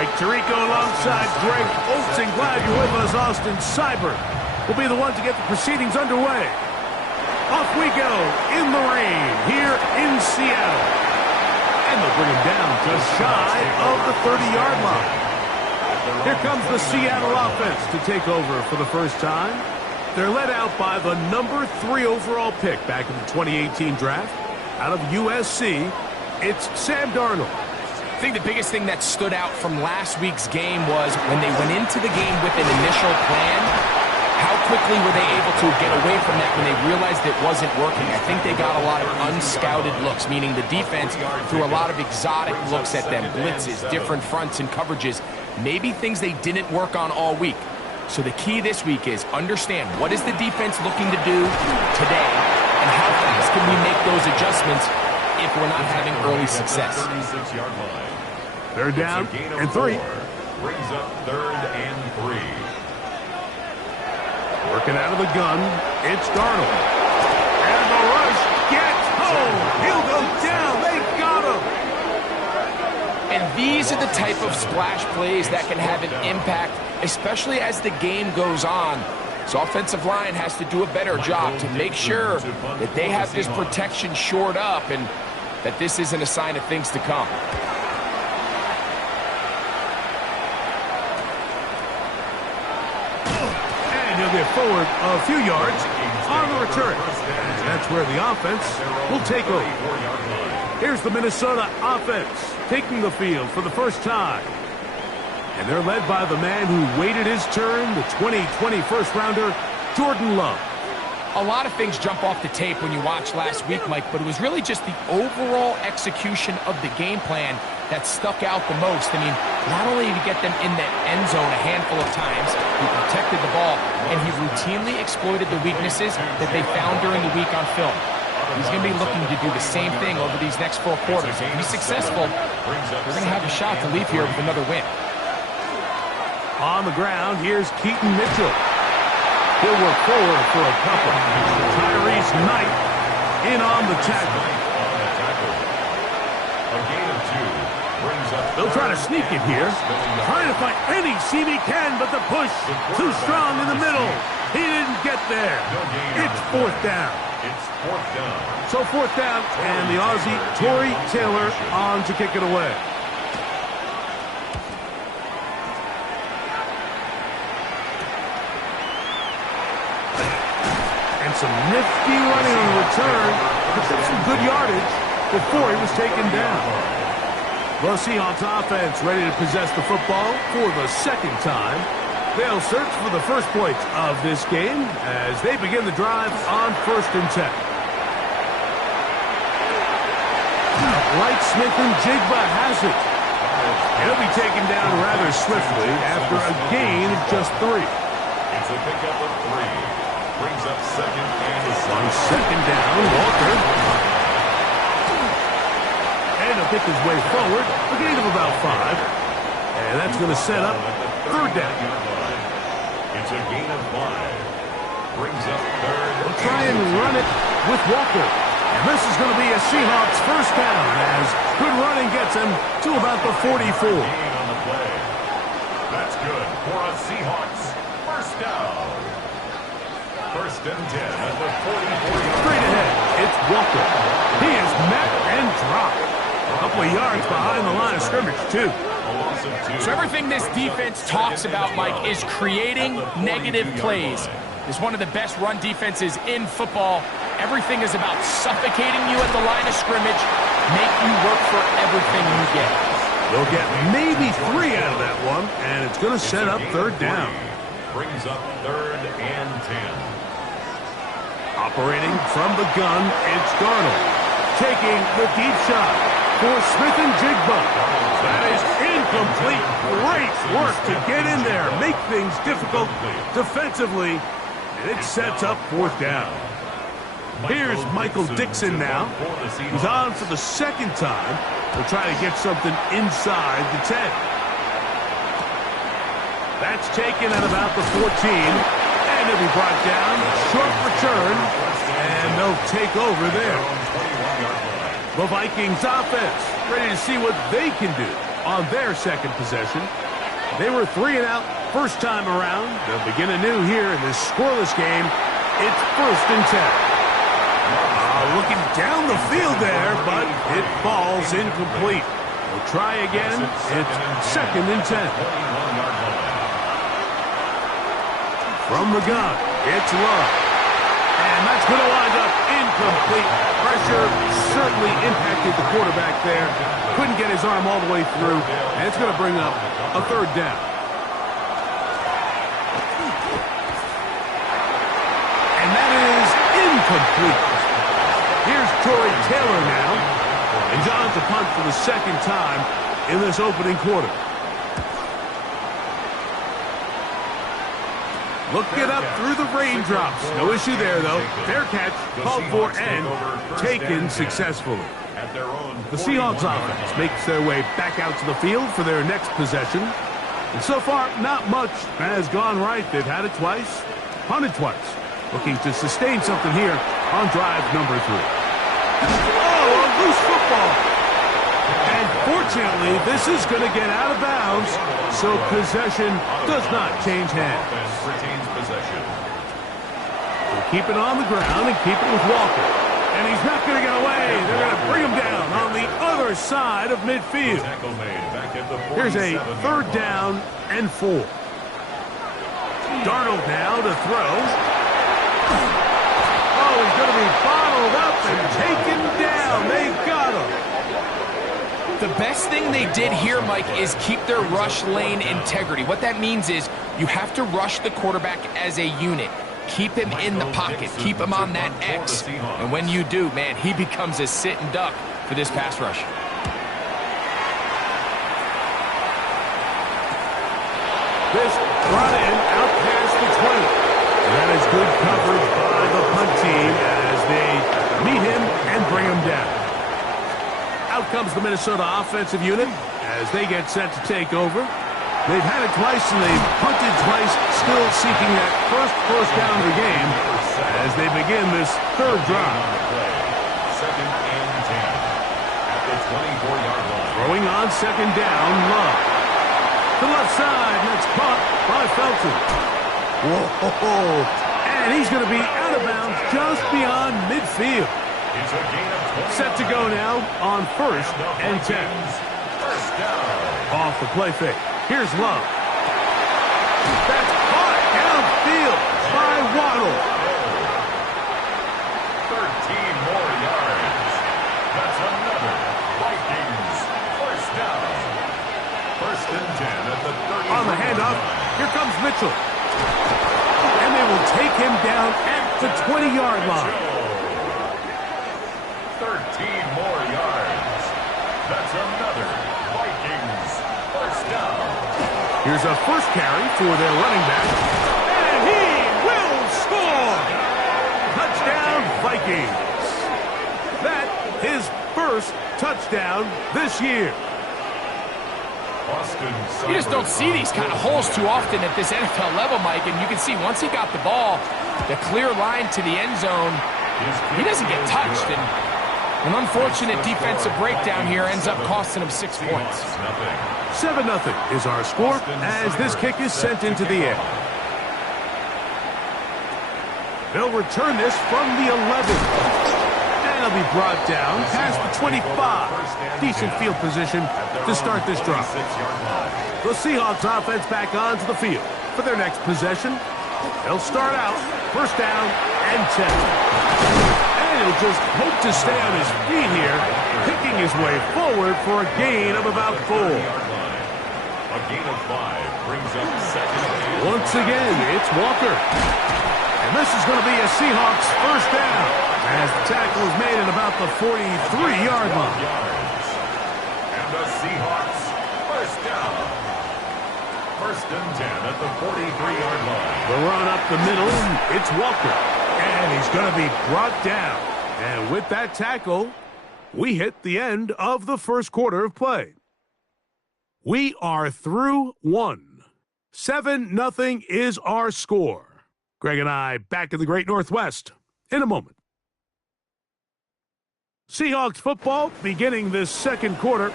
Mike Tirico alongside Greg Olsen. Glad you're with us. Austin Seibert will be the one to get the proceedings underway. Off we go in the rain here in Seattle. And they'll bring him down just shy of the 30-yard line. Here comes the Seattle offense to take over for the first time. They're led out by the number 3 overall pick back in the 2018 draft. Out of USC, it's Sam Darnold. I think the biggest thing that stood out from last week's game was when they went into the game with an initial plan, how quickly were they able to get away from that when they realized it wasn't working? I think they got a lot of unscouted looks, meaning the defense threw a lot of exotic looks at them, blitzes, different fronts and coverages, maybe things they didn't work on all week. So the key this week is understand what is the defense looking to do today and how fast can we make those adjustments if we're not having early success. They're down and 3. Brings up 3rd and 3. Working out of the gun, it's Darnold. And the rush gets home. He'll go down. They got him. And these are the type of splash plays that can have an impact, especially as the game goes on. So offensive line has to do a better job to make sure that they have this protection shored up and that this isn't a sign of things to come. He'll get forward a few yards on the return. And that's where the offense will take over. Here's the Minnesota offense taking the field for the first time. And they're led by the man who waited his turn, the 2020 first-rounder, Jordan Love. A lot of things jump off the tape when you watch last week, Mike, but it was really just the overall execution of the game plan that stuck out the most. I mean, not only did he get them in the end zone a handful of times, he protected the ball, and he routinely exploited the weaknesses that they found during the week on film. He's going to be looking to do the same thing over these next 4 quarters. If he's successful, they're going to have a shot to leave here with another win. On the ground, here's Keaton Mitchell. He'll work forward for a couple. Tyrese Knight in on the tackle. They'll try to sneak it here. Trying to find any seam he can, but the push too strong in the middle. He didn't get there. It's 4th down. It's 4th down. So 4th down, and the Aussie Tory Taylor on to kick it away. And some nifty running on the return. But some good yardage before he was taken down. The Seahawks offense ready to possess the football for the second time. They'll search for the first points of this game as they begin the drive on 1st and 10. Right, Smith and Jigba has it. He'll be taken down rather swiftly after a gain of just 3. It's a pickup of 3. Brings up 2nd and 6. On 2nd down, Walker. And he'll pick his way forward, a gain of about 5. And that's going to set up 3rd down. It's a gain of 5. Brings up 3rd. They'll try and run it with Walker. And this is going to be a Seahawks first down as good running gets him to about the 44. Gain on the play. That's good for a Seahawks first down. 1st and 10 at the 44. Straight ahead, it's Walker. He is met and dropped. A couple of yards behind the line of scrimmage, too. So everything this defense talks about, Mike, is creating negative plays. It's one of the best run defenses in football. Everything is about suffocating you at the line of scrimmage, make you work for everything you get. They'll get maybe 3 out of that one, and it's going to set up 3rd down. Brings up 3rd and 10. Operating from the gun, it's Darnold. Taking the deep shot for Smith and Jigba. That is incomplete. Great work to get in there, make things difficult defensively, and it sets up 4th down. Here's Michael Dixon now. He's on for the 2nd time. They'll try to get something inside the 10. That's taken at about the 14. And he'll be brought down. Short return. And they'll take over there. The Vikings offense ready to see what they can do on their second possession. They were 3 and out first time around. They'll begin anew here in this scoreless game. It's 1st and 10. Looking down the field there, but it falls incomplete. We'll try again. It's 2nd and 10. From the gun, it's Love. And that's going to wind up incomplete. Pressure certainly impacted the quarterback there. Couldn't get his arm all the way through. And it's going to bring up a 3rd down. And that is incomplete. Here's Tory Taylor now. And John's a punt for the 2nd time in this opening quarter. Looking up through the raindrops. No issue there, though. Fair catch, called for, and taken successfully. The Seahawks offense makes their way back out to the field for their next possession. And so far, not much has gone right. They've had it twice, punted twice. Looking to sustain something here on drive number 3. Oh, a loose football. And fortunately, this is going to get out of bounds, so possession does not change hands. We'll keep it on the ground and keep it with Walker. And he's not going to get away. They're going to bring him down on the other side of midfield. Here's a 3rd down and 4. Darnold now to throw. Oh, he's going to be bottled up and taken down. They got him. The best thing they did here, Mike, is keep their rush lane integrity. What that means is you have to rush the quarterback as a unit. Keep him in the pocket. Keep him on that X. And when you do, man, he becomes a sitting duck for this pass rush. This brought in out past the 20. That is good coverage by the punt team as they meet him and bring him down. Out comes the Minnesota offensive unit as they get set to take over. They've had it twice and they've punted twice, still seeking that first down of the game as they begin this 3rd drive. 2nd and 10 at the 24-yard line. Throwing on 2nd down, Love. To the left side, and that's caught by Felton. Whoa! And he's going to be out of bounds just beyond midfield. It's a gain of 20. Set to go now on 1st and 10. 1st down. Off the play fake. Here's Love. That's caught downfield by Waddle. 13 more yards. That's another Vikings 1st down. 1st and 10 at the 30. On the handoff, here comes Mitchell. And they will take him down at the 20-yard line. 13 more yards. That's another Vikings 1st down. Here's a first carry for their running back. And he will score! Touchdown, Vikings. That his first touchdown this year. You just don't see these kind of holes too often at this NFL level, Mike, and you can see once he got the ball, the clear line to the end zone, he doesn't get touched, and an unfortunate defensive breakdown here ends up costing him 6 points. 7-0 is our score as this kick is sent into the air. They'll return this from the 11. And it'll be brought down past the 25. Decent field position to start this drive. The Seahawks offense back onto the field for their next possession. They'll start out 1st down and 10. And he'll just hope to stay on his feet here, picking his way forward for a gain of about 4. A gain of 5 brings up 2nd and 8. Once again, it's Walker. And this is going to be a Seahawks 1st down as the tackle is made at about the 43-yard line. And the Seahawks 1st down. 1st and 10 at the 43-yard line. The run up the middle, it's Walker. And he's going to be brought down. And with that tackle, we hit the end of the 1st quarter of play. We are through 1. 7-0 is our score. Greg and I back in the Great Northwest in a moment. Seahawks football beginning this 2nd quarter.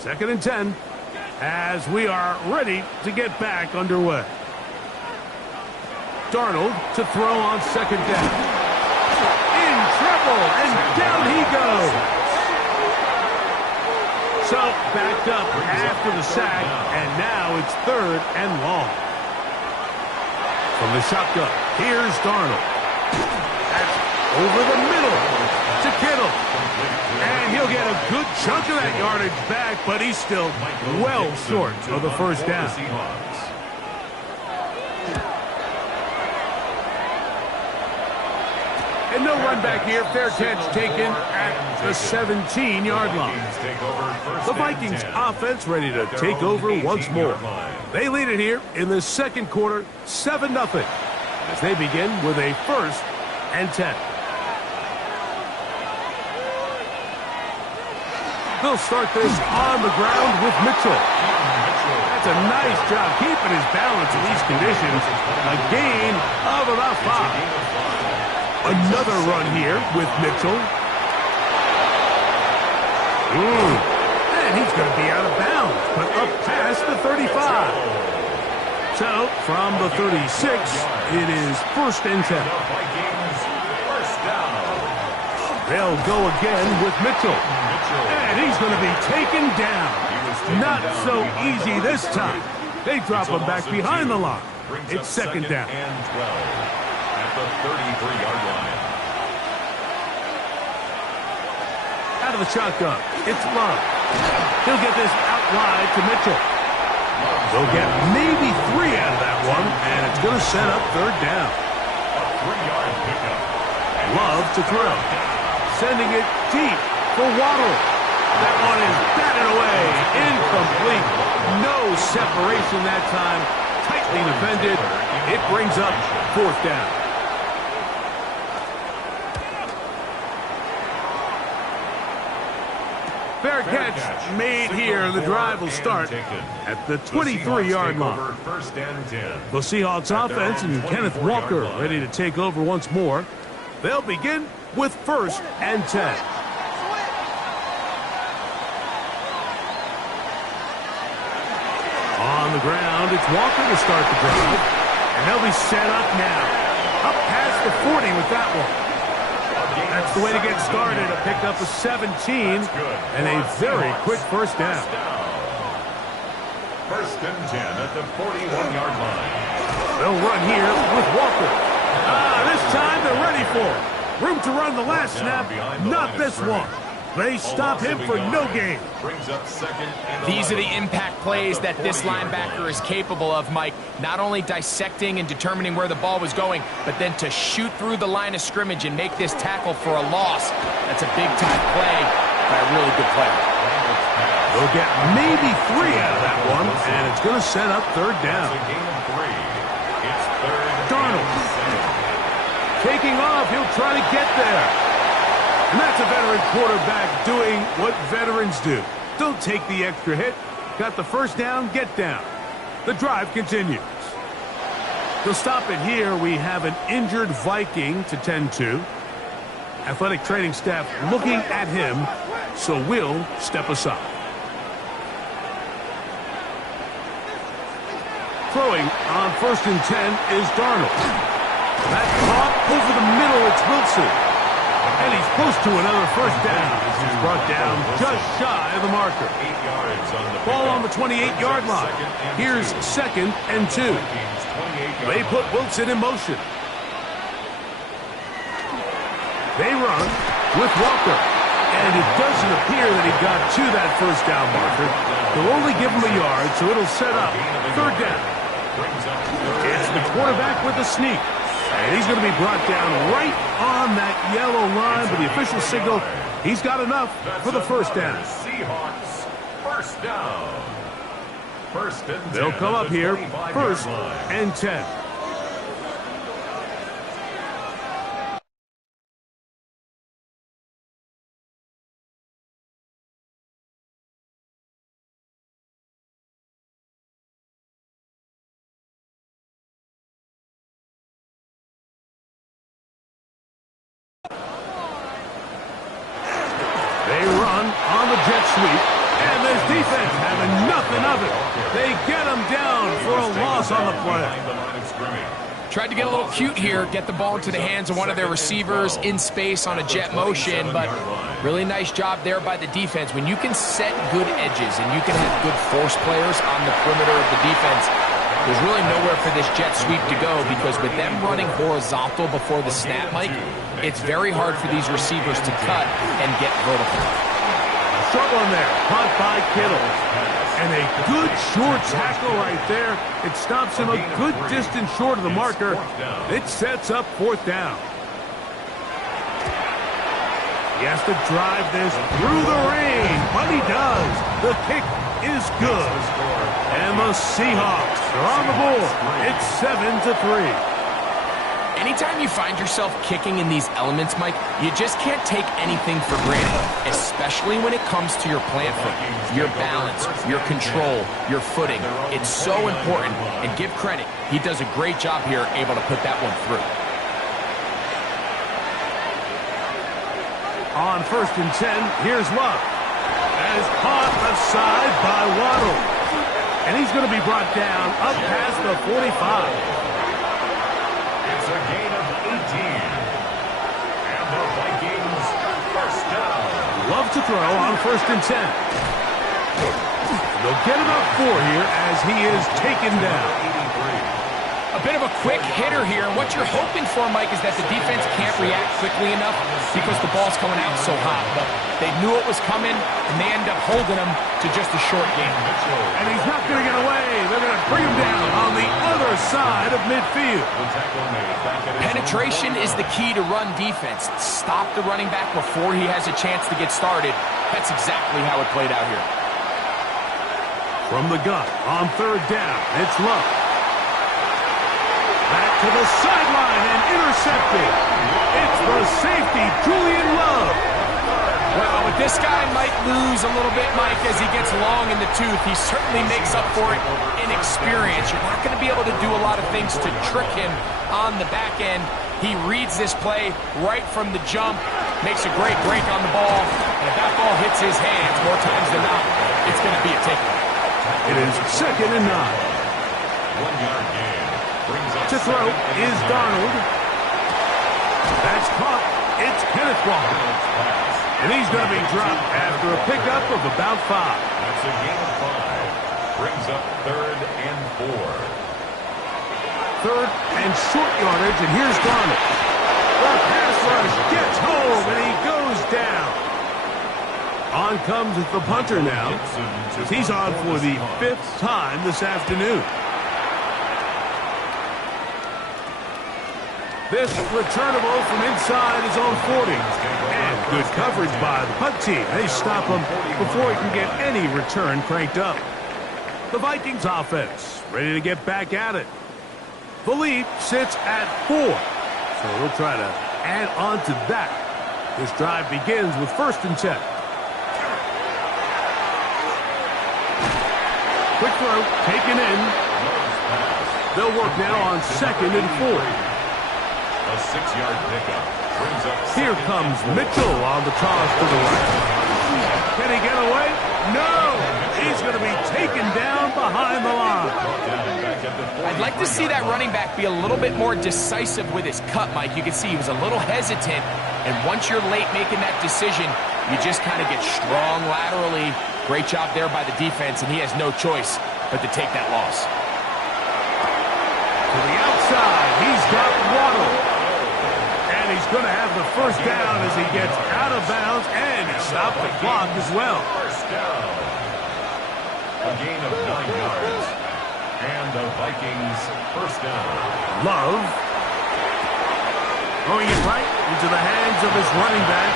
2nd and 10 as we are ready to get back underway. Darnold to throw on second down. In trouble, and down he goes. So, backed up after the sack, and now it's 3rd and long. From the shotgun, here's Darnold. That's over the middle to Kittle. And he'll get a good chunk of that yardage back, but he's still well short of the first down. And no run back here. Fair catch taken at the 17-yard line. The Vikings offense ready to take over once more. They lead it here in the second quarter, 7-0, as they begin with a 1st and 10. They'll start this on the ground with Mitchell. That's a nice job keeping his balance in these conditions. A gain of about 5. Another run here with Mitchell. And he's going to be out of bounds, but up past the 35. So, from the 36, it is 1st and 10. They'll go again with Mitchell. And he's going to be taken down. Not so easy this time. They drop him back behind the line. It's 2nd down. And 12 at the 33-yard line. Out of the shotgun, it's Love. He'll get this out wide to Mitchell. They'll get maybe 3 out of that one, and it's going to set up 3rd down. A 3-yard pickup. Love to throw. Sending it deep for Waddle. That one is batted away. Incomplete. No separation that time. Tightly defended. It brings up 4th down. Fair catch made here. The drive will start at the 23-yard line. The Seahawks offense and Kenneth Walker ready to take over once more. They'll begin with 1st and 10. On the ground, it's Walker to start the drive. And they'll be set up now. Up past the 40 with that one. That's the way to get started. A pickup of 17 and a very quick 1st down. 1st and 10 at the 41-yard line. They'll run here with Walker. This time they're ready for it. Room to run the last snap, not this one. They stop him for no gain. These are the impact plays that this linebacker is capable of, Mike. Not only dissecting and determining where the ball was going, but then to shoot through the line of scrimmage and make this tackle for a loss. That's a big-time play by a really good player. They'll get maybe 3 out of that one, and it's going to set up 3rd down. Darnold. Taking off, he'll try to get there. And that's a veteran quarterback doing what veterans do. Don't take the extra hit. Got the 1st down, get down. The drive continues. To stop it here, we have an injured Viking to tend to. Athletic training staff looking at him, so we'll step aside. Throwing on 1st and 10 is Darnold. That caught over the middle, it's Wilson. And he's close to another 1st down. He's brought down just shy of the marker. Ball on the 28-yard line. Here's 2nd and 2. They put Wilson in motion. They run with Walker. And it doesn't appear that he got to that 1st down marker. They'll only give him a yard, so it'll set up 3rd down. It's the quarterback with the sneak. And he's going to be brought down right on that yellow line, but the official signal, he's got enough for the 1st down. Seahawks, 1st down. 1st and 10. They'll come up here, 1st and 10. They run on the jet sweep, and this defense having nothing of it. pass on the play. Behind the line of scrimmage. Tried to get a little cute here, get the ball into the hands of one of their receivers in space on a jet motion, but really nice job there by the defense. When you can set good edges and you can have good force players on the perimeter of the defense, there's really nowhere for this jet sweep to go, because with them running horizontal before the snap, Mike, it's very hard for these receivers to cut and get vertical. Short one there, caught by Kittle. And a good short tackle right there. It stops him a good distance short of the marker. It sets up fourth down. He has to drive this through the rain, but he does. The kick is good. And the Seahawks are on the board. It's 7-3. Anytime you find yourself kicking in these elements, Mike, you just can't take anything for granted, especially when it comes to your plant foot, your balance, your control, your footing. It's so important, and give credit. He does a great job here, able to put that one through. On 1st and 10, here's Love. As caught aside by Waddle. And he's going to be brought down up past the 45. It's a gain of 18. And the Vikings first down. Love to throw on 1st and 10. They'll get enough for here as he is taken down. A bit of a quick hitter here, and what you're hoping for, Mike, is that the defense can't react quickly enough because the ball's coming out so hot. But they knew it was coming, and they end up holding him to just a short game. And he's not going to get away. They're going to bring him down on the other side of midfield. Penetration is the key to run defense. Stop the running back before he has a chance to get started. That's exactly how it played out here. From the gun on 3rd down, it's Love. Back to the sideline and intercepted. It's the safety, Julian Love. Well, with this guy might lose a little bit, Mike, as he gets long in the tooth. He certainly makes up for it in experience. You're not going to be able to do a lot of things to trick him on the back end. He reads this play right from the jump, makes a great break on the ball, and if that ball hits his hands more times than not, it's going to be a takeaway. It is 2nd and 9. 1-yard gain. To throw is Darnold. That's caught. It's Kenneth Walker. And he's going to be dropped after a pickup of about 5. That's a gain of 5. Brings up 3rd and 4. 3rd and short yardage, and here's Darnold. The pass rush gets home, and he goes down. On comes the punter now. He's on for the 5th time this afternoon. This returnable from inside his own 40. And good coverage by the punt team. They stop him before he can get any return cranked up. The Vikings offense ready to get back at it. The lead sits at 4. So we'll try to add on to that. This drive begins with 1st and 10. Quick throw, taken in. They'll work now on 2nd and 4. A 6-yard pickup brings up. Here comes Mitchell on the toss to the right. Can he get away? No! He's going to be taken down behind the line. I'd like to see that running back be a little bit more decisive with his cut, Mike. You can see he was a little hesitant, and once you're late making that decision, you just kind of get strong laterally. Great job there by the defense, and he has no choice but to take that loss. To the outside, he's got Waddle. And he's going to have the 1st down as he gets out of bounds, and he stopped the clock as well. First down. A gain of 9 yards. And the Vikings first down. Love. Throwing it right into the hands of his running back.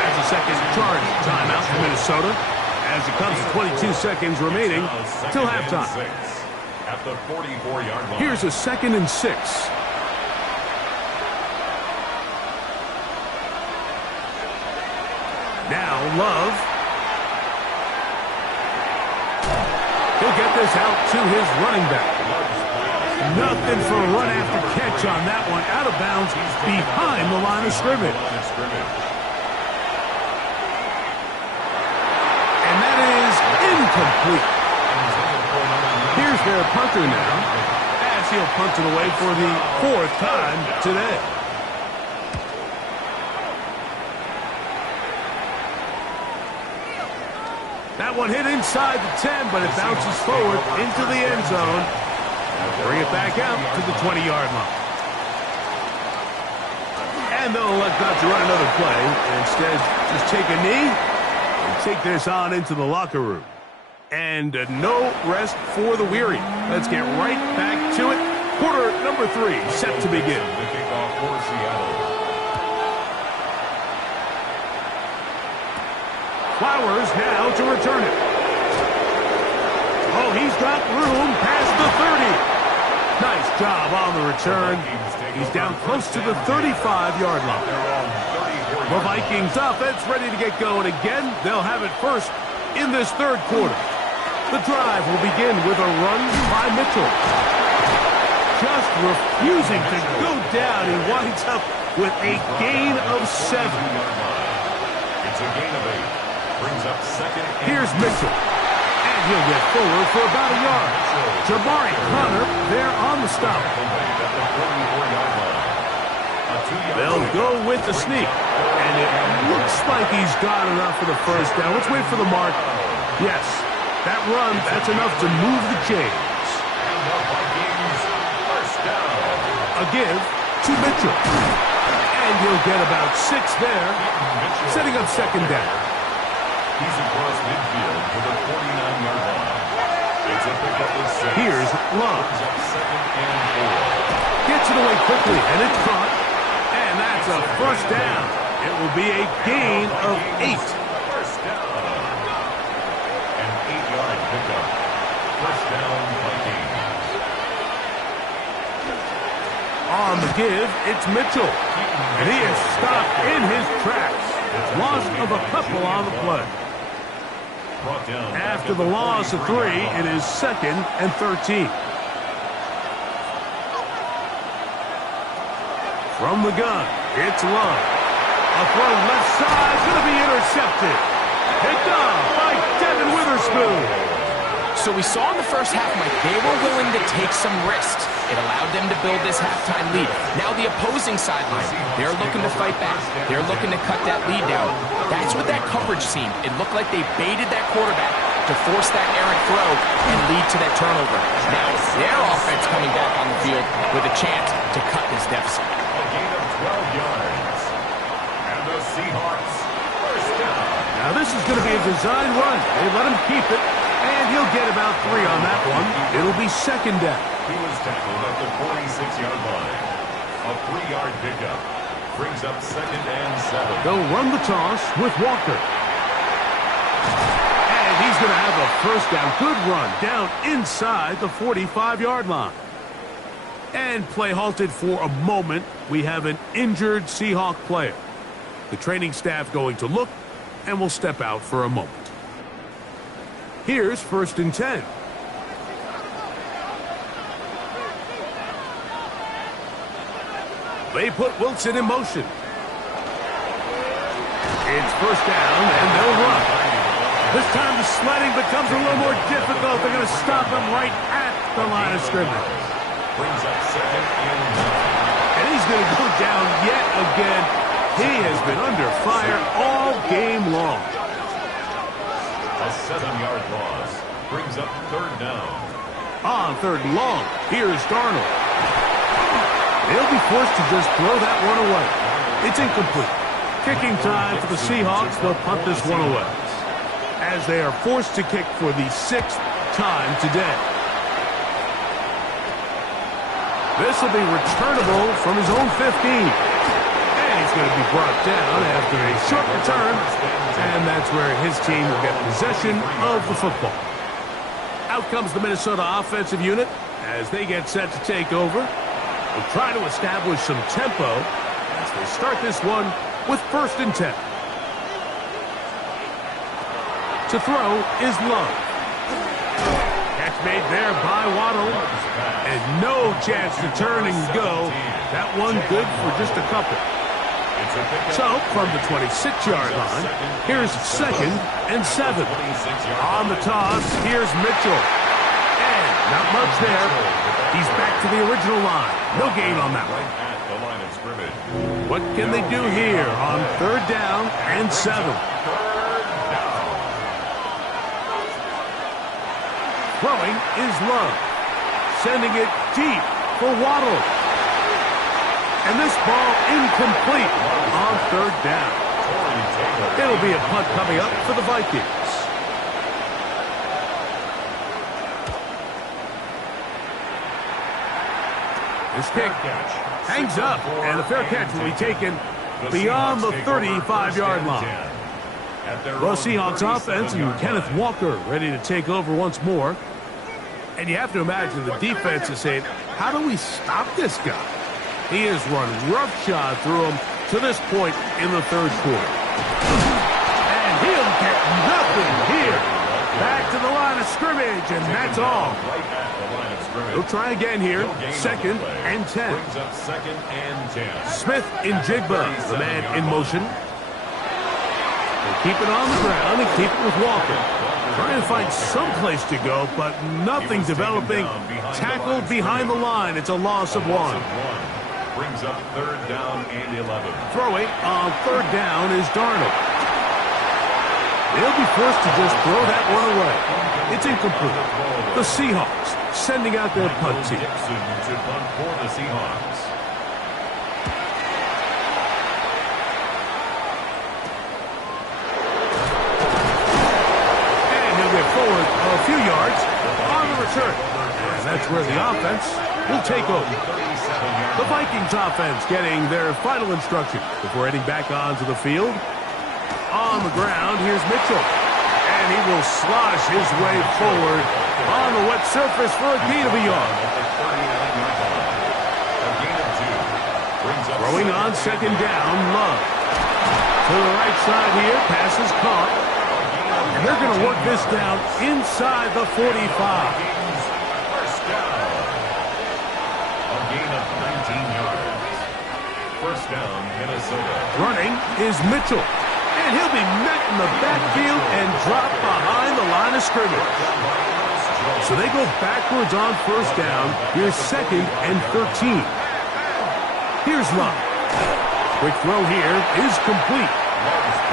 That's a second charge timeout for Minnesota as it comes to 22 seconds remaining till halftime. At the 44-yard line. Here's a 2nd and 6. Now Love. He'll get this out to his running back. Nothing for a run after catch on that one. Out of bounds behind the line of scrimmage. And that is incomplete. Here's Here's their punter now, as he'll punt it away for the 4th time today. That one hit inside the 10, but it bounces forward into the end zone. Bring it back out to the 20-yard line. And they'll elect not to run another play. Instead, just take a knee and take this on into the locker room. And no rest for the weary. Let's get right back to it. Quarter number 3 set to begin. The kickoff for Seattle. Flowers now to return it. Oh, he's got room past the 30. Nice job on the return. He's down close to the 35-yard line. The Vikings offense ready to get going again. They'll have it first in this 3rd quarter. The drive will begin with a run by Mitchell. Just refusing to go down. He winds up with a gain of 7. It's a gain of 8. Brings up second. Here's Mitchell. And he'll get forward for about a yard. Jabari Connor there on the stop. They'll go with the sneak. And it looks like he's got enough for the first down. Let's wait for the mark. Yes, that run, that's enough to move the chains. A give to Mitchell. And he'll get about 6 there, setting up second down. He's across midfield to the 49-yard line. It's a pickup of 6. Here's Love. Second and 4. Gets it away quickly, and it's caught. And that's a first down. It will be a gain of 8. First down. An 8-yard pickup. First down, Vikings. On the give, it's Mitchell. And he is stopped in his tracks. Loss of a couple on the play. After the loss of 3, it is 2nd and 13. From the gun, it's Love. A throw left side, going to be intercepted. Picked up by Devin Witherspoon. So we saw in the first half, Mike, they were willing to take some risks. It allowed them to build this halftime lead. Now the opposing sideline, they're looking to fight back. They're looking to cut that lead down. That's what that coverage seemed. It looked like they baited that quarterback to force that errant throw and lead to that turnover. Now it's their offense coming back on the field with a chance to cut this deficit. A gain of 12 yards. And the Seahawks first down. Now this is going to be a design run. They let him keep it. And he'll get about 3 on that one. It'll be second down. He was tackled at the 46-yard line. A 3-yard pickup. Brings up second and 7. They'll run the toss with Walker. And he's going to have a first down. Good run down inside the 45-yard line. And play halted for a moment. We have an injured Seahawk player. The training staff going to look and will step out for a moment. Here's 1st and 10. They put Wilson in motion. It's first down, and they'll run. This time the sledding becomes a little more difficult. They're going to stop him right at the line of scrimmage. Brings up second and 9. And he's going to go down yet again. He has been under fire all game long. A 7-yard loss brings up third down. On 3rd and long, here's Darnold. They'll be forced to just throw that one away. It's incomplete. Kicking time for the Seahawks. They'll punt this one away, as they are forced to kick for the 6th time today. This will be returnable from his own 15. And he's going to be brought down after a short return. And that's where his team will get possession of the football. Out comes the Minnesota offensive unit as they get set to take over. They'll try to establish some tempo as they start this one with 1st and 10. To throw is Love. Catch made there by Waddle. And no chance to turn and go. That one good for just a couple. So, from the 26-yard line, here's 2nd and 7. On the toss, here's Mitchell. And Not much there. He's back to the original line. No gain on that one. Right at the line of scrimmage. What can they do here on 3rd down and 7? Throwing is Love. Sending it deep for Waddle. And this ball incomplete on 3rd down. It'll be a punt coming up for the Vikings. This kick hangs up, and the fair catch will be taken beyond the 35-yard line. The Seahawks offense and Kenneth Walker ready to take over once more. And you have to imagine the defense is saying, how do we stop this guy? He has run roughshod through him to this point in the 3rd quarter. And he'll get nothing here. Back to the line of scrimmage, and that's all. He'll try again here. 2nd and 10. Brings up 2nd and 10. Smith in Jigba, the man in motion. They'll keep it on the ground and keep it with Walker. Trying to find some place to go, but nothing developing. Tackled behind the line. It's a loss of 1. Brings up 3rd down and 11. Throwing on 3rd down is Darnold. They'll be forced to just throw that one away. It's incomplete. The Seahawks sending out their punt team. Dixon to punt for the Seahawks. And he'll get forward a few yards on the return. And that's where the offense will take over. The Vikings offense getting their final instruction before heading back onto the field. On the ground, here's Mitchell. And he will slosh his way forward on the wet surface for a gain of a yard. Throwing on 2nd down, Love. To the right side here, pass is caught. And they're going to work this down inside the 45. First down. A gain of 19 yards. First down, Minnesota. Running is Mitchell. And he'll be met in the backfield and dropped behind the line of scrimmage. So they go backwards on 1st down. Here's 2nd and 13. Here's Love. Quick throw here is complete.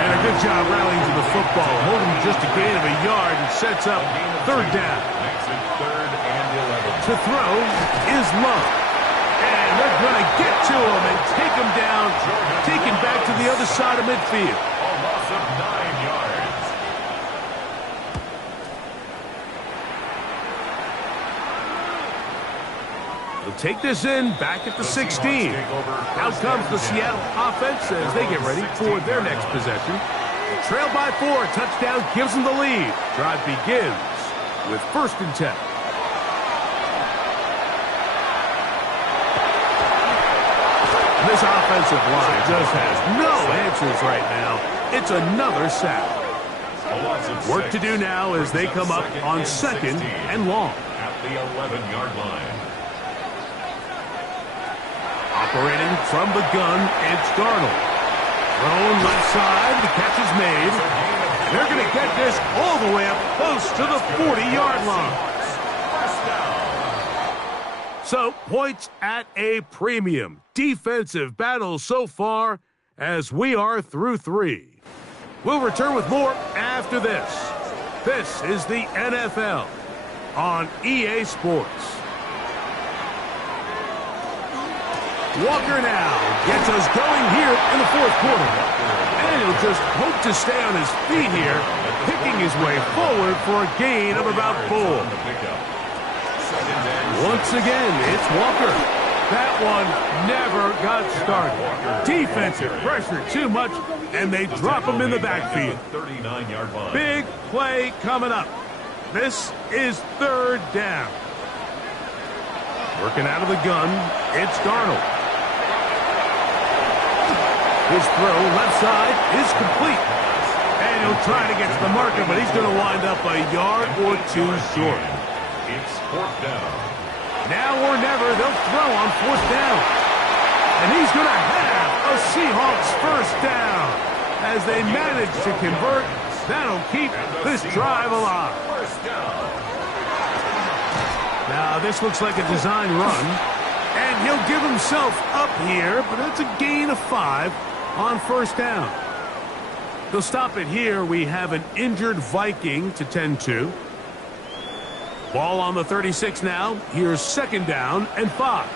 And a good job rallying to the football. Holding just a gain of a yard and sets up 3rd down. Makes it 3rd and 11. To throw is Love. And they're going to get to him and take him down. Taken back to the other side of midfield. A loss of 9 yards. They'll take this in back at the 16. Out comes the Seattle offense as they get ready for their next possession. Trail by 4. Touchdown gives them the lead. Drive begins with 1st and 10. This offensive line just has no answers right now. It's another sack. Work to do now as they come up on 2nd and long. At the 11-yard line. Operating from the gun, it's Darnold. Thrown left side, the catch is made. They're going to get this all the way up close to the 40-yard line. So, points at a premium. Defensive battle so far as we are through 3. We'll return with more after this. This is the NFL on EA Sports. Walker now gets us going here in the 4th quarter. And he'll just hope to stay on his feet here, picking his way forward for a gain of about 4. Once again, it's Walker. That one never got started. Defensive pressure too much, and they drop him in the backfield. 39-yard line. Big play coming up. This is 3rd down. Working out of the gun, it's Darnold. His throw left side is complete. And he'll try to get to the marker, but he's going to wind up a yard or 2 short. It's 4th down. Now or never, they'll throw on 4th down. And he's going to have a Seahawks 1st down. As they manage to convert, that'll keep this drive alive. First down. Now this looks like a design run. And he'll give himself up here, but that's a gain of 5 on first down. They'll stop it here. We have an injured Viking to tend to. Ball on the 36 now. Here's second down and 5.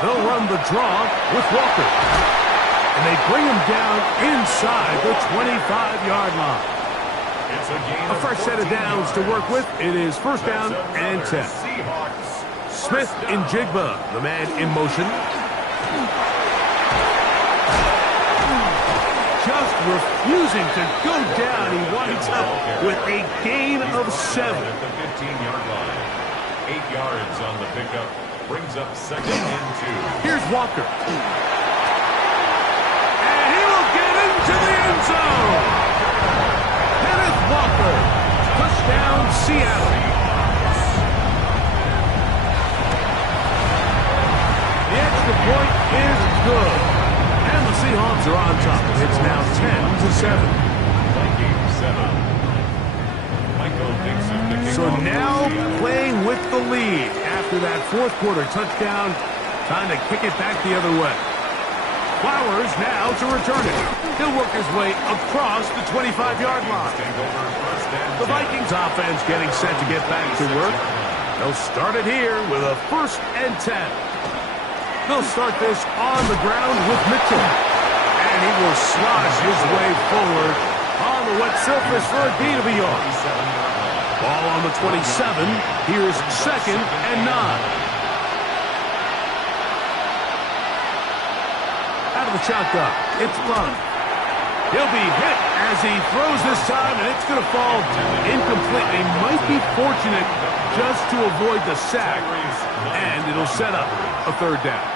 They'll run the draw with Walker. And they bring him down inside the 25-yard line. A fresh set of downs to work with. It is first down and 10. Smith in Jigba, the man in motion. Just refusing to go down. He winds up with a gain of 7. At the 15-yard line. 8 yards on the pickup. Brings up second and 2. Here's Walker. And he will get into the end zone. Kenneth Walker. Touchdown, Seattle. The extra point is good. And the Seahawks are on top. It's now 10-7. Game 7. So now playing with the lead after that fourth quarter touchdown. Time to kick it back the other way. Flowers now to return it. He'll work his way across the 25-yard line. The Vikings offense getting set to get back to work. They'll start it here with a first and 10. They'll start this on the ground with Mitchell. And he will slosh his way forward on the wet surface for a gain of a yard. Ball on the 27. Here's second and 9. Out of the shotgun. It's Lund. He'll be hit as he throws this time, and it's going to fall incomplete. They might be fortunate just to avoid the sack, and it'll set up a third down.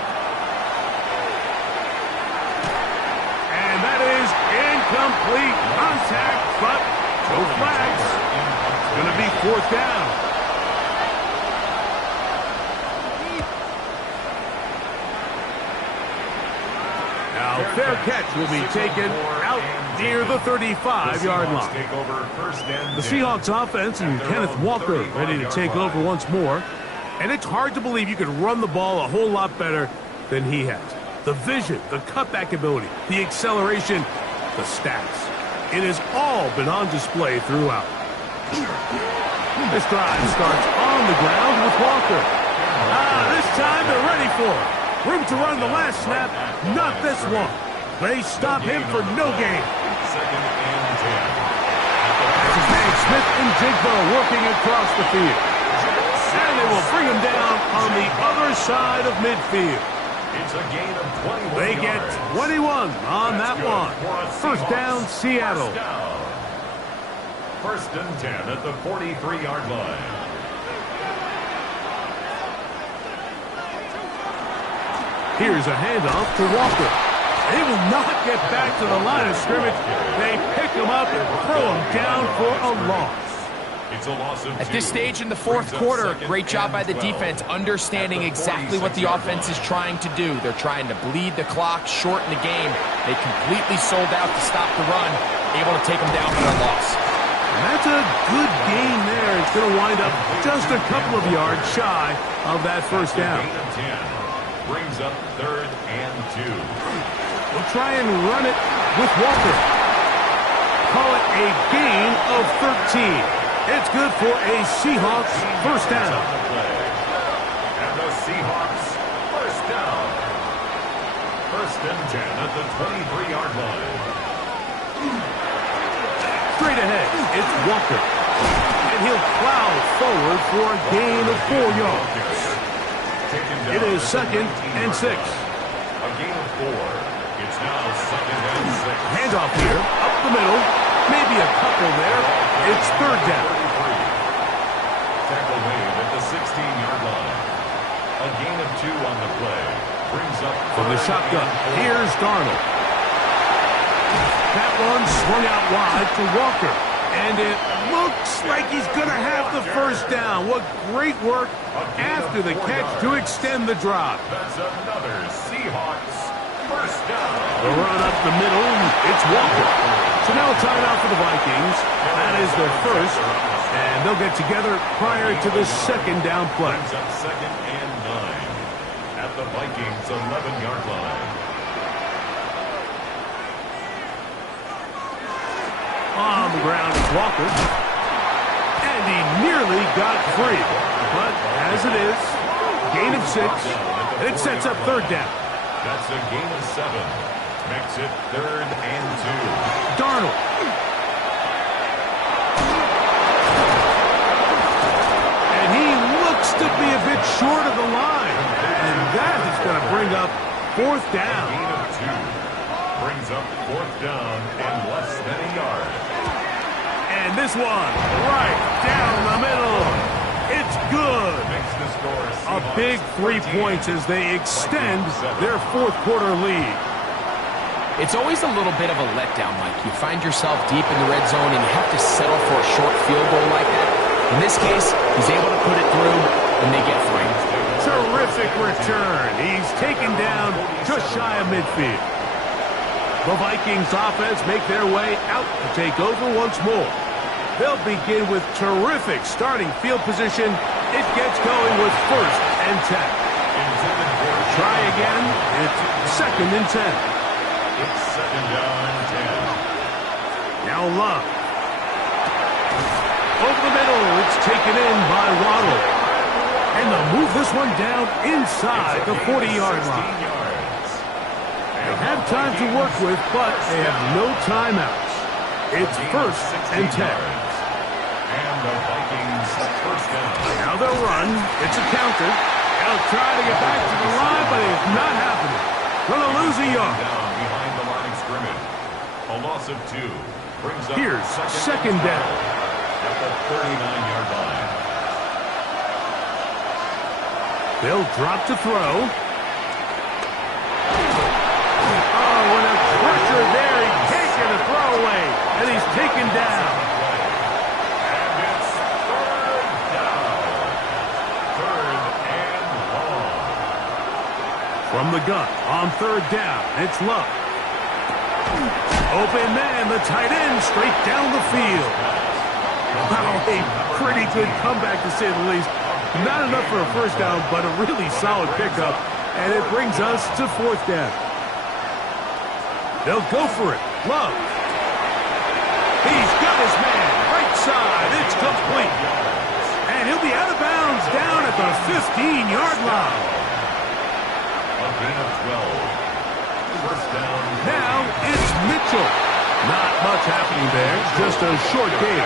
And that is incomplete contact, but no flags. It's going to be fourth down. Now, fair catch will be taken out near the 35-yard line. The Seahawks offense and Kenneth Walker ready to take over once more. And it's hard to believe you could run the ball a whole lot better than he has. The vision, the cutback ability, the acceleration, the stats. It has all been on display throughout. This drive starts on the ground with Walker. This time they're ready for it. Room to run the last snap, not this one. They stop him for no gain. Second and 10. That's his name, Smith and Jigba working across the field. And they will bring him down on the other side of midfield. It's a gain of 21 They get 21 on that one. First down, Seattle. First and 10 at the 43-yard line. Here's a handoff to Walker. They will not get back to the line of scrimmage. They pick him up and throw him down for a loss. It's a loss of At this stage in the fourth quarter, great job by the defense understanding exactly what the offense is trying to do. They're trying to bleed the clock, shorten the game. They completely sold out to stop the run, able to take them down for a loss. And that's a good gain there. It's going to wind up just a couple of yards shy of that first down. Brings up third and 2. We'll try and run it with Walker. Call it a gain of 13. It's good for a Seahawks first down. And the Seahawks first down. First and 10 at the 23-yard line. Straight ahead, it's Walker. And he'll plow forward for a gain of 4 yards. It is second and 6. A gain of 4. It's now second and 6. Handoff here, up the middle. Maybe a couple there. It's third down. Tackle made at the 16-yard line. A gain of 2 on the play. Brings up From the shotgun, here's Darnold. That one swung out wide to Walker. And it looks like he's going to have the first down. What great work after the catch to extend the drive. That's another Seahawks first down. The run up the middle, it's Walker. So now a timeout for the Vikings. That is their first, and they'll get together prior to the second down play. Brings up 2nd and 9 at the Vikings' 11-yard line. On the ground is Walker. And he nearly got free. But as it is, gain of 6, and it sets up 3rd down. That's a gain of 7. Makes it 3rd and 2. Darnold. And he looks to be a bit short of the line. And that is going to bring up 4th down. Gain of 2. Brings up 4th down and less than a yard. And this one, right down the middle. It's good. Makes the score A big 3 points as they extend their 4th quarter lead. It's always a little bit of a letdown, Mike. You find yourself deep in the red zone and you have to settle for a short field goal like that. In this case, he's able to put it through, and they get 3. Terrific return. He's taken down just shy of midfield. The Vikings offense make their way out to take over once more. They'll begin with terrific starting field position. It gets going with 1st and 10. Try again. It's 2nd and 10. It's 2nd down and 10. Now Love. Over the middle. It's taken in by Waddle. And they'll move this one down inside the 40-yard line. They have time to work with, but they have no timeouts. It's 1st and 10. And the Vikings 1st down. Now they'll run. It's a counter. They'll try to get back to the line, but it's not happening. Gonna lose a yard. Down behind the line of scrimmage. A loss of 2. Brings up Here's 2nd down. At the 39-yard line. They'll drop to throw. Oh, and a pressure there. He can't get a throw away, and he's taken down. And it's 3rd down. 3rd and long. From the gun on 3rd down, it's Love. Open man, the tight end, straight down the field. Wow, a pretty good comeback to say the least. Not enough for a 1st down, but a really solid pickup. And it brings us to 4th down. They'll go for it. Love. He's got his man. Right side. It's complete. And he'll be out of bounds down at the 15-yard line. A gain of 12. 1st down. Now it's Mitchell. Not much happening there. Just a short gain.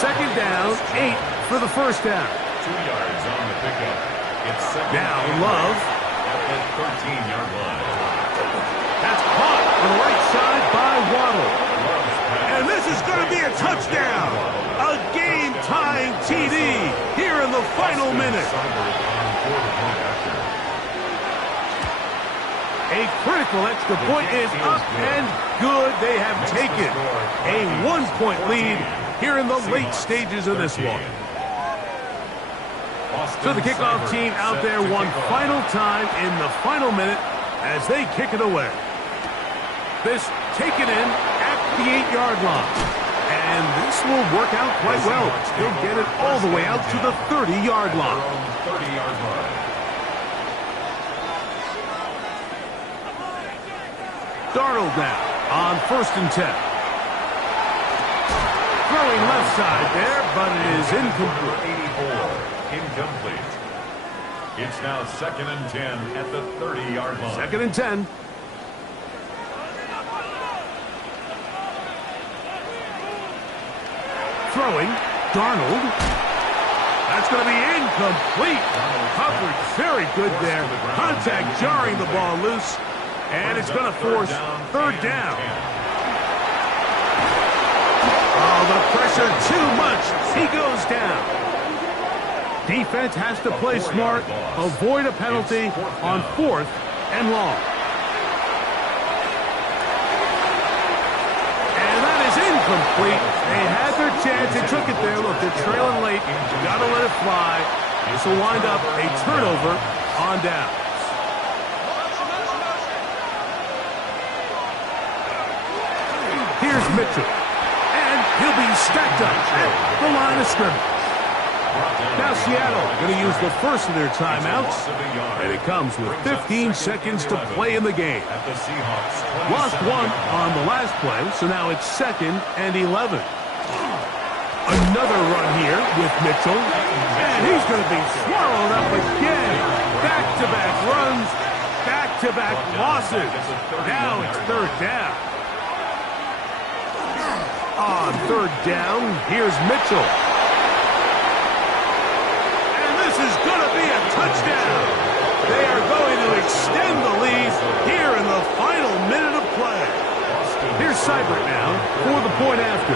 2nd down, 8 for the 1st down. 2 yards on the pickup. It's 2nd Now and Love. at the 13-yard line. That's caught on the right side by Waddle. Love's pass. And this is going to be a touchdown. A game-tying TD here in the final minute. Cyber on 4th point after. A critical extra point is up and good. They have taken a 1-point lead here in the late stages of this one. So the kickoff team out there one final time in the final minute as they kick it away. This taken in at the 8-yard line. And this will work out quite well. They'll get it all the way out to the 30-yard line. 30-yard line. Darnold now on 1st and 10. Throwing left side there, but it is incomplete. 84, incomplete. It's now 2nd and 10 at the 30-yard line. 2nd and 10. Throwing, Darnold. That's going to be incomplete. Coverage very good there. Contact jarring the ball loose. And it's going to force 3rd down. Oh, the pressure too much. He goes down. Defense has to play smart, avoid a penalty on 4th and long. And that is incomplete. They had their chance. They took it there. Look, they're trailing late. Got to let it fly. This will wind up a turnover on down. Here's Mitchell. And he'll He'll be stacked up at the line of scrimmage. Now Seattle going to use the first of their timeouts, and it comes with 15 seconds to play in the game. Lost one on the last play, so now it's 2nd and 11. Another run here with Mitchell, and he's going to be swallowed up again. Back-to-back runs, back-to-back losses. Now it's 3rd down. On 3rd down, here's Mitchell. Is going to be a touchdown. They are going to extend the lead here in the final minute of play. Here's Seibert now for the point after.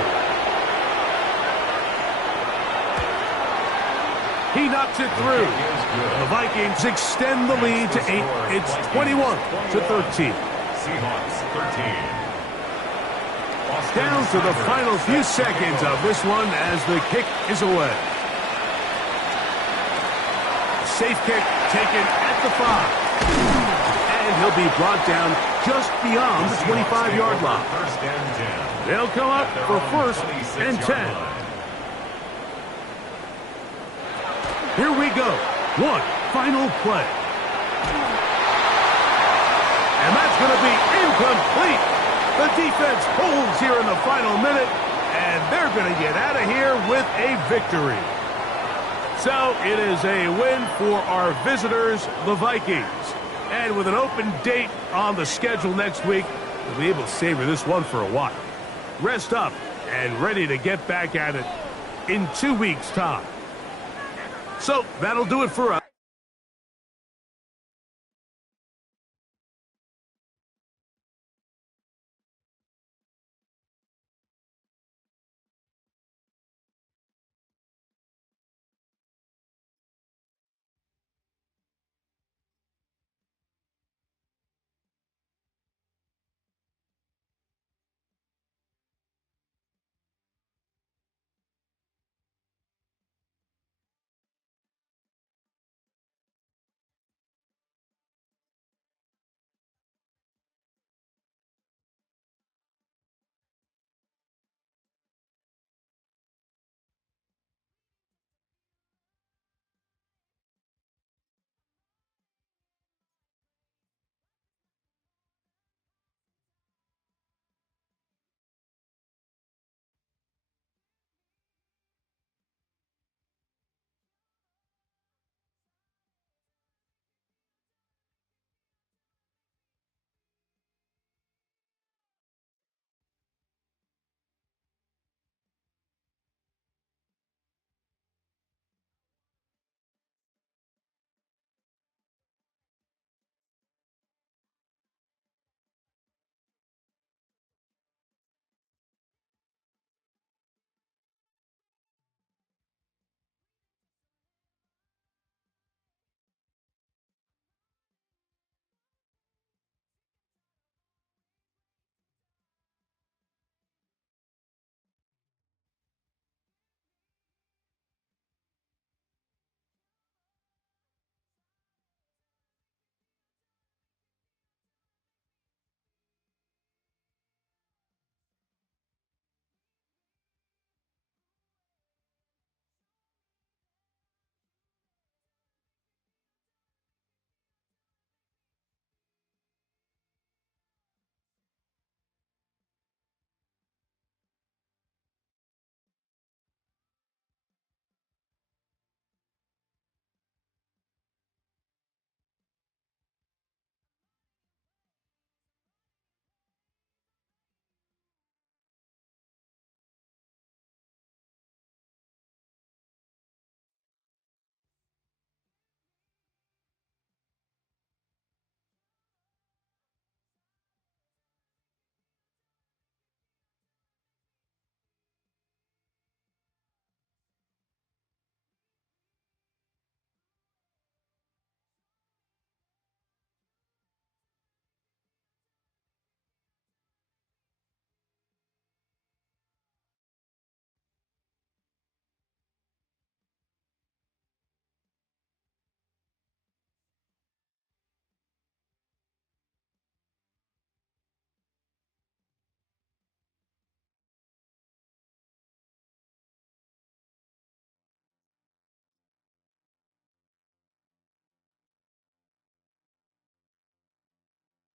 He knocks it through. The Vikings extend the lead to 8. It's 21-13. Seahawks 13. Down to the final few seconds of this one as the kick is away. Safe kick taken at the 5. And he'll be brought down just beyond the 25-yard line. They'll come up for 1st and 10. Here we go. One final play. And that's going to be incomplete. The defense holds here in the final minute, and they're going to get out of here with a victory. So it is a win for our visitors, the Vikings. And with an open date on the schedule next week, we'll be able to savor this one for a while. Rest up and ready to get back at it in 2 weeks' time. So that'll do it for us.